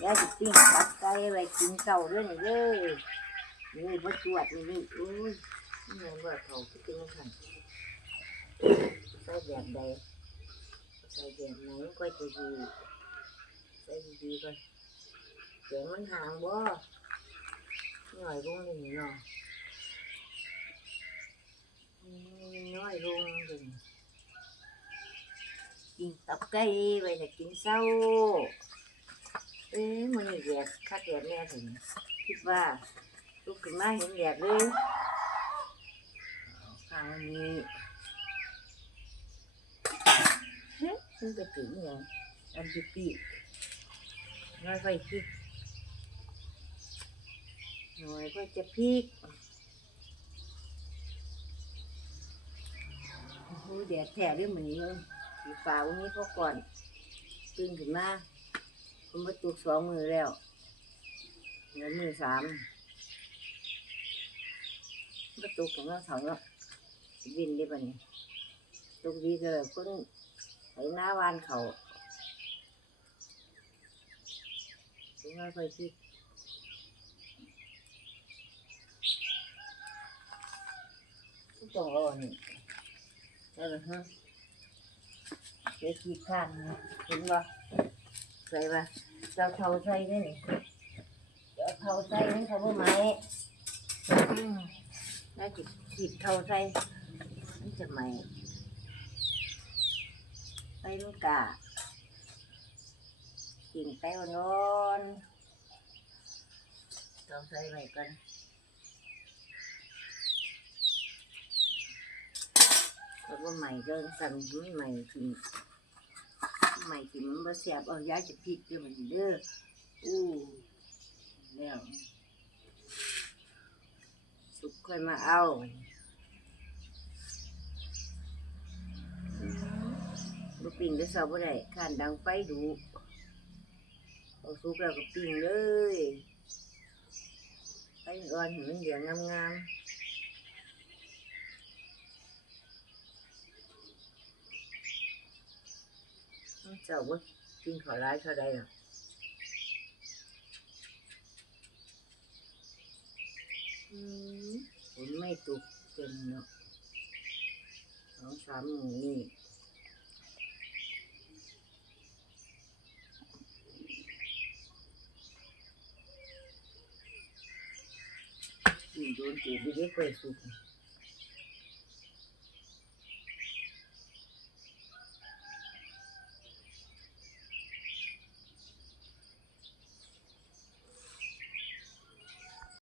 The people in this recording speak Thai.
ยายสิปิ้งตับไก่ไว้กินเช้าเด้อนี่เด้อนี่บ่จวดนี่นี่โอ้ยนี่แม่นว่าเขาคือเป็นจังซั่นใส่แบบใดใส่แบบไหนก็จะดีใส่ดีๆก่อนเสียงมันห่างบ่หน่อยลงนี่เนาะอืมน้อยลงจังกินตับไก่ไว้แต่กินเช้า เอ้ยมันแดดคักแดดแน่ถึงคิดว่าลุกขึ้นมาเห็นแดดเลยเอาข้างนี้เฮ้ยมันไปถึงอย่างอันปีปีน้อยไฟพริกหน่อยก็จะพริกโอ้โหแดดแท้ด้วยเหมือนนี้เลยสีฟ้าวันนี้เขาก่อนตื่นขึ้นมา ผมมาตุกสองมือแล้วเหลือมือสามมาตุกของเราสองแล้ววินได้ปะเนี่ยตุกดีก็แบบคนไถหน้าวานเขาถึงว่าไปที่ทุกตรงรอนนี้แล้วเหรอฮะเจ๊ขี้ข้างนะเห็นปะ ใส่ปะเจ้าเทาใส่ได้นี่เจ้าเทาใส่นี่เขาบ่ไหมอืมแล้วจิจิบเทาใส่มันจะไหมไปลูกกากิ่งไปอ่อนๆเทาใส่ไว้กันเขาบ่ไหมเดินสั่นไม่ไหมจริง ใหม่ที่มันบ่เสียบเอายาจะพิษเด้อมันเด้ออู้แล้วสุกค่อยมาเอาบ่ปิ้งก็เสาบ่ได้ข้านดังไฟดูเอาสุกแล้วก็ปิ้งเลยไฟอ่อนให้มันเหลืองงามๆ เจ้าบ่กินข้าวหลายเท่าใดหรอกอืมฝนไม่ตกเต็มเนาะสองสามหมู่นี่อืมโดนตีไปเด็กไปสุก